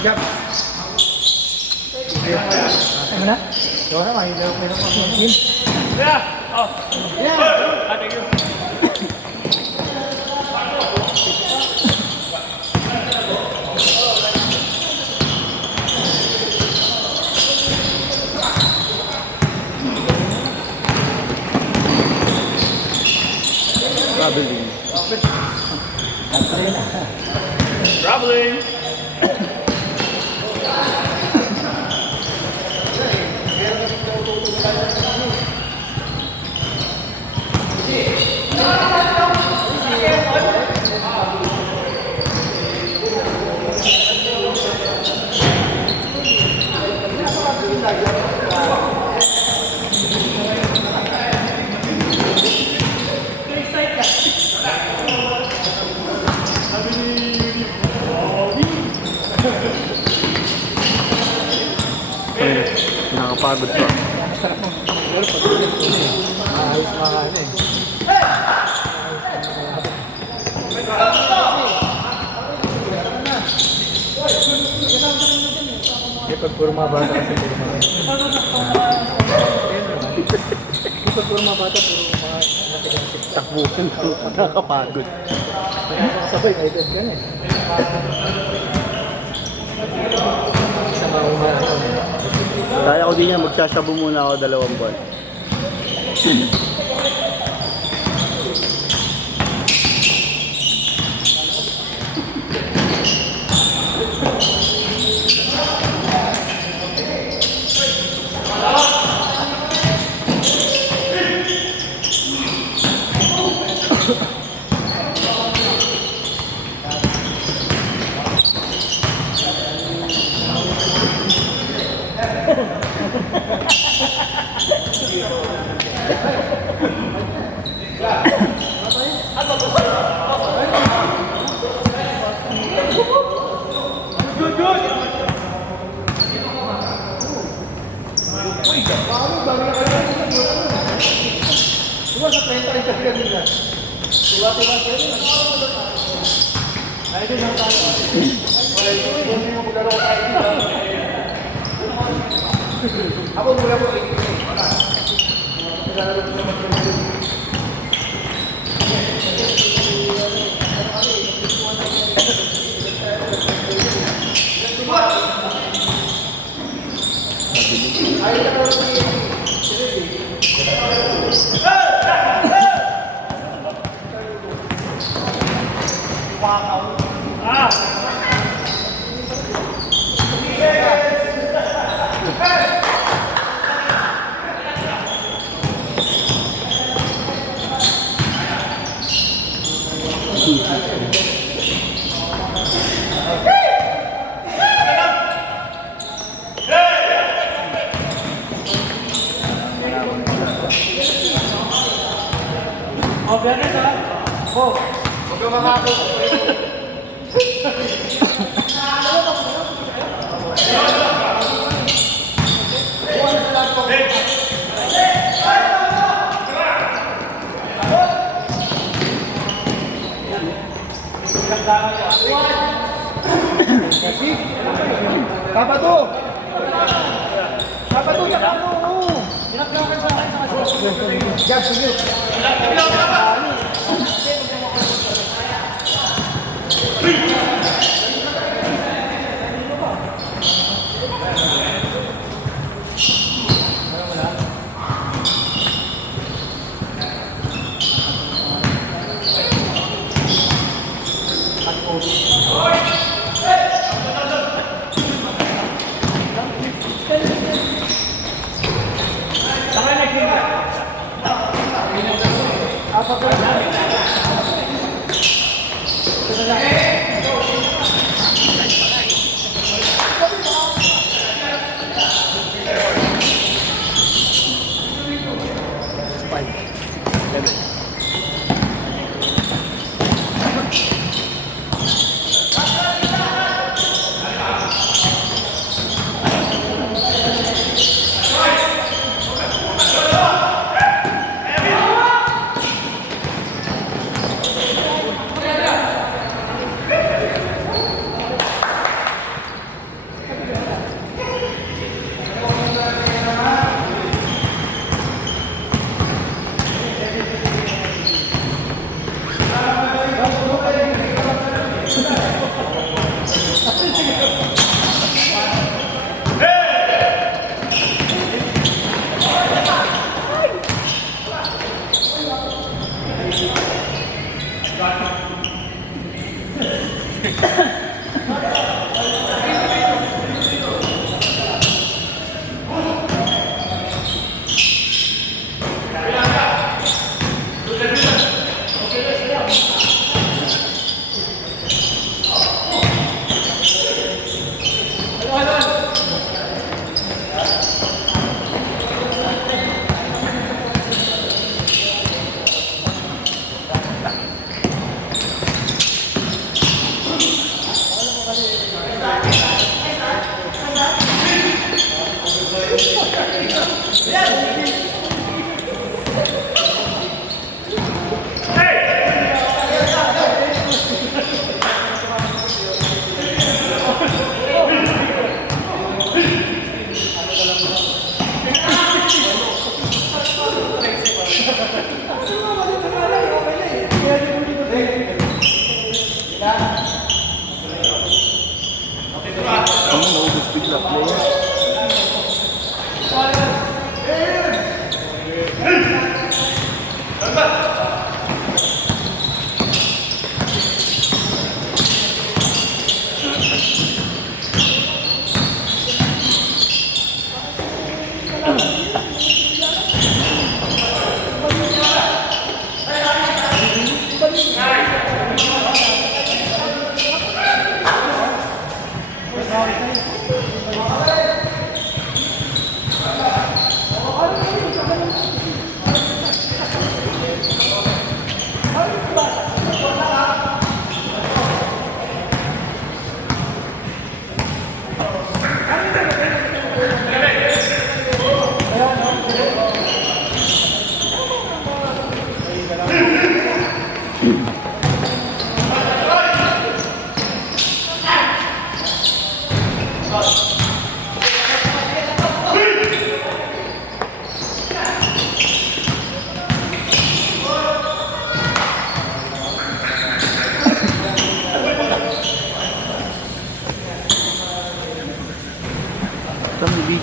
Jump. Ano na? Gawa na, mahirap pa yun. Yeah! Oh! Yeah! Thank you. Traveling. Nakakapagod pa. Sarap mo. Maayos mga ano eh. Pag puro mga bata kasi puro mga pag puro mga bata, puro mga matigansip. Takbuhan ko. Nakakapagod. Sabay, kahit ka na eh. Sa mga umano. Kaya ko din yan, magsasabo muna ako 2 buwan. Kapado! Kapado, kapado! Pinaglakan sa akin. Jab, sige.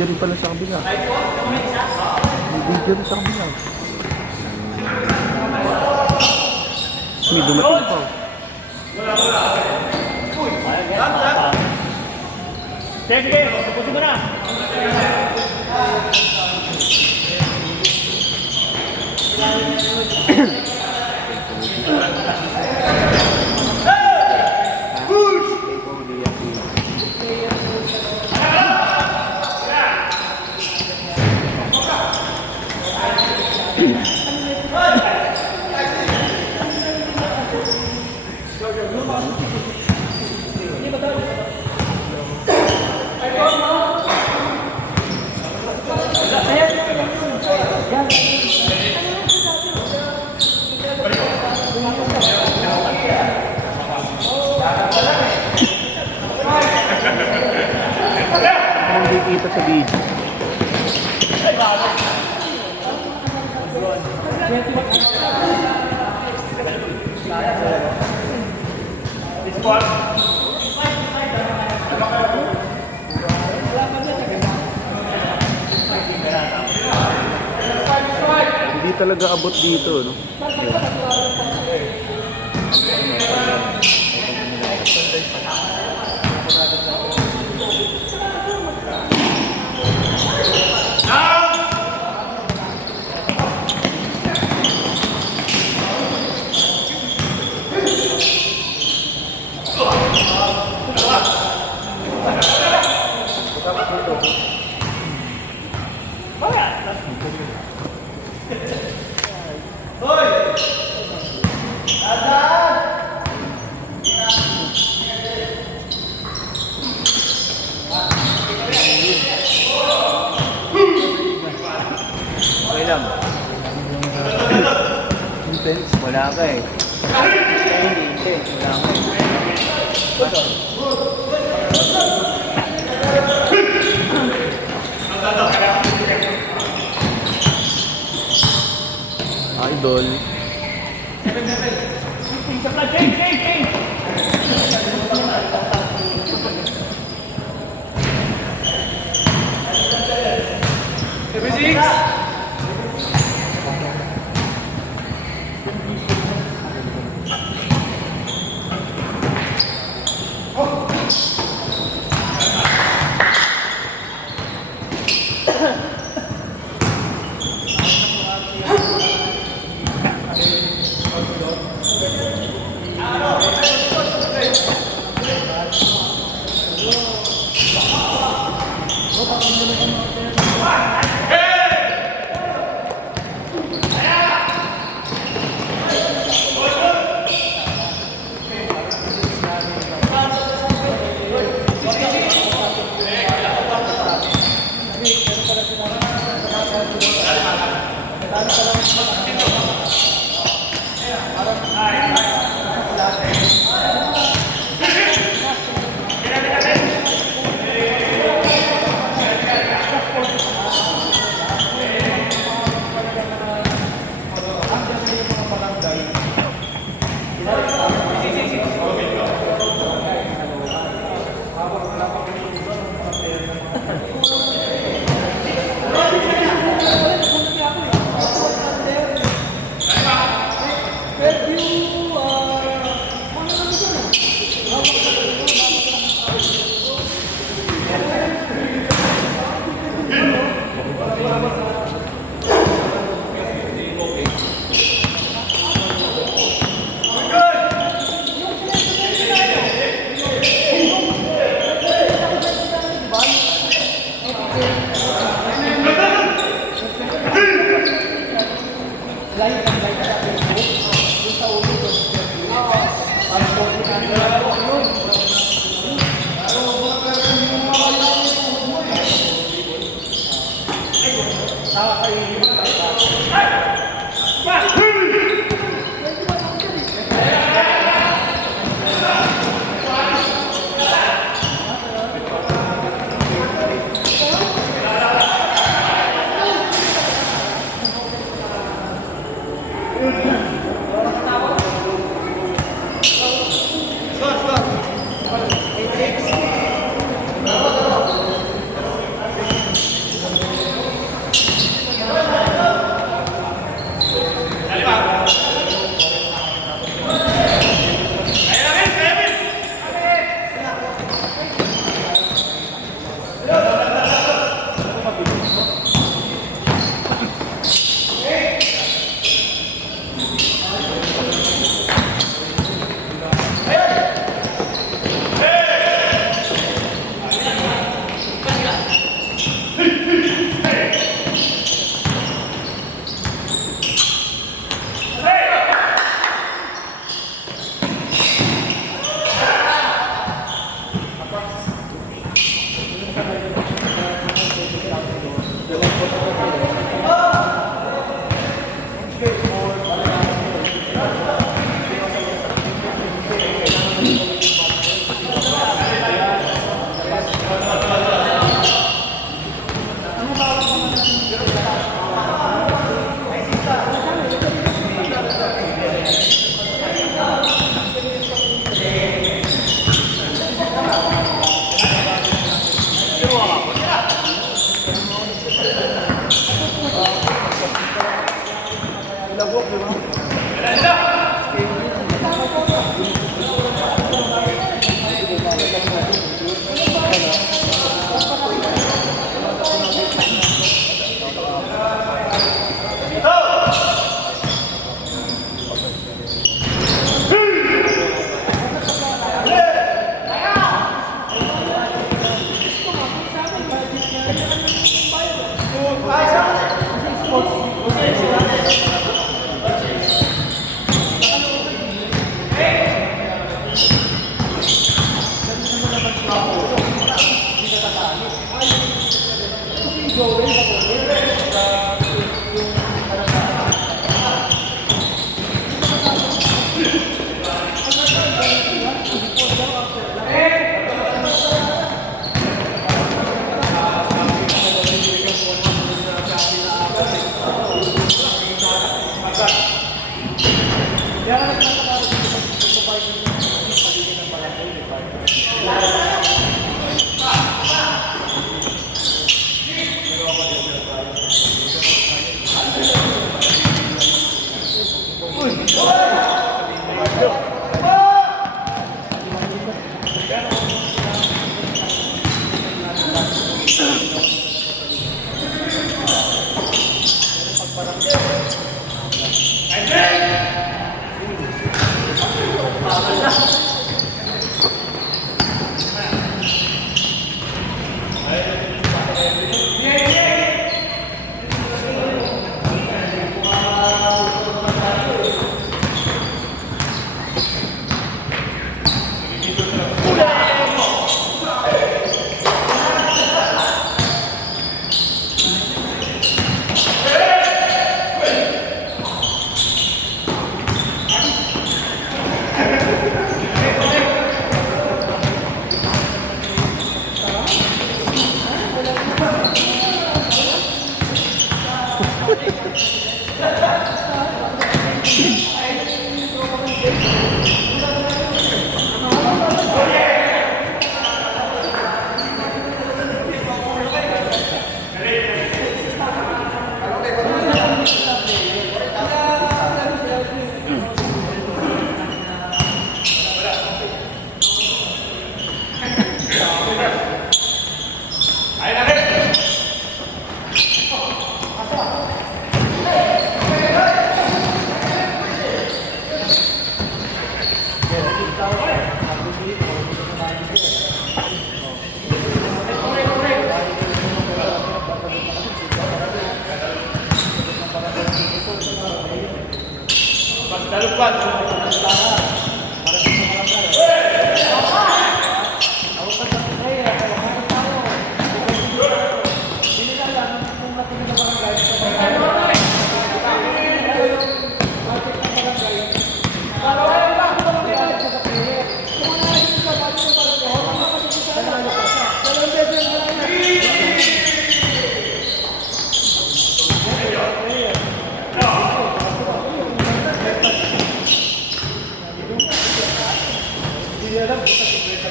video rin pala sa kabila. May video rin sa kabila. May dumating pa. Sige, sige. Pusin mo na. Ang kikita sa video. This one. Hindi talaga abot dito, no? Okay lang. Intense? Wala ka eh. Hindi intense. Wala ka eh. Idol. Change, change, change.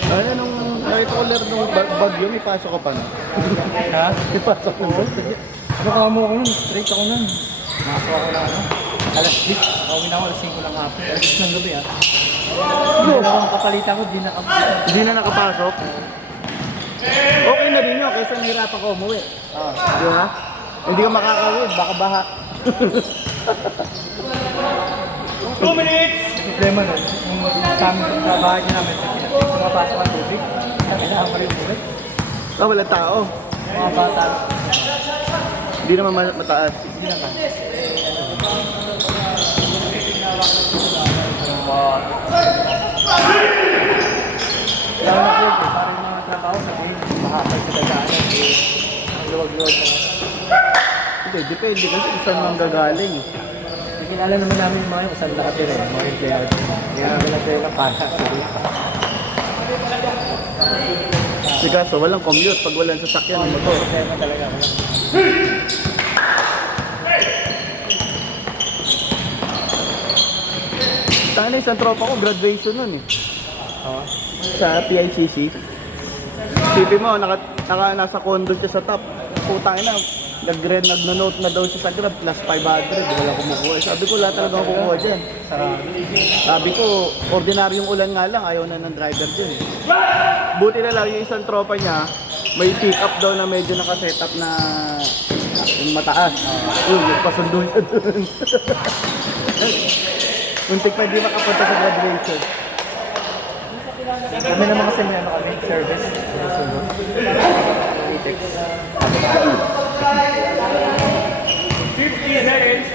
Ano nung color nung bagyo, may pasok ka pa na? Ha? May pasok na ba? Ano ka mo ako nun? Straight ako nun. Nakakuha ko na ano. Alas 10. Pauwi na ako, alas 5 lang hapon. Alas 10 ng gabi ah. Hindi na akong kapalitan ko, di na kapalitan. Hindi na nakapasok? Okay na din yun, kaysa nahirapan ko umuwi. Di ba? Hindi ka makakawin, baka baha. 2 minutes! Problema nun, sa bahay niya namin, pumapasok ang tubig. Kailangan pa rin yung tubig. Walang tao. Mga bata. Hindi naman mataas. Hindi naman. Kailangan na po, parang yung mga trabaho sabihin, mahapag sa dadaanan. Ang luwag-luwag na. Hindi, depende kasi kung saan mang gagaling. Kilala naman namin yung mga yung saan nakatira, mga empleyado. Kaya namin natin yung para. Si kaso, walang commute pag walang sasakyan ng motor. Problema talaga. Tangina, isang tropa ko, graduation nun eh. Sa PICC. Sipi mo, nasa condo siya sa top. Putang ina, nagno-note na daw siya sa Grab, plus 500, wala kumukuha. Sabi ko, wala talaga akong kukuha dyan. Sabi ko, ordinaryong ulan nga lang, ayaw na ng driver dyan. Buti na lang yung isang tropa niya, may pick up daw na medyo nakasetup na yung mataas. Yun, nagpasundo siya dun. Muntik pa hindi makapunta sa graduation. Kami naman kasi may ano kami, service. Sunod. Text. 50 seconds.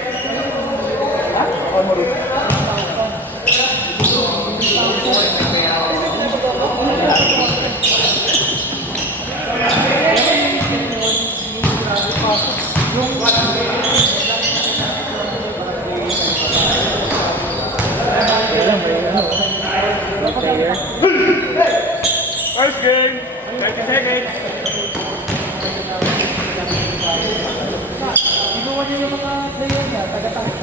First game. 30 seconds. Inuwan niyo yung mga player niya, taga-tanga.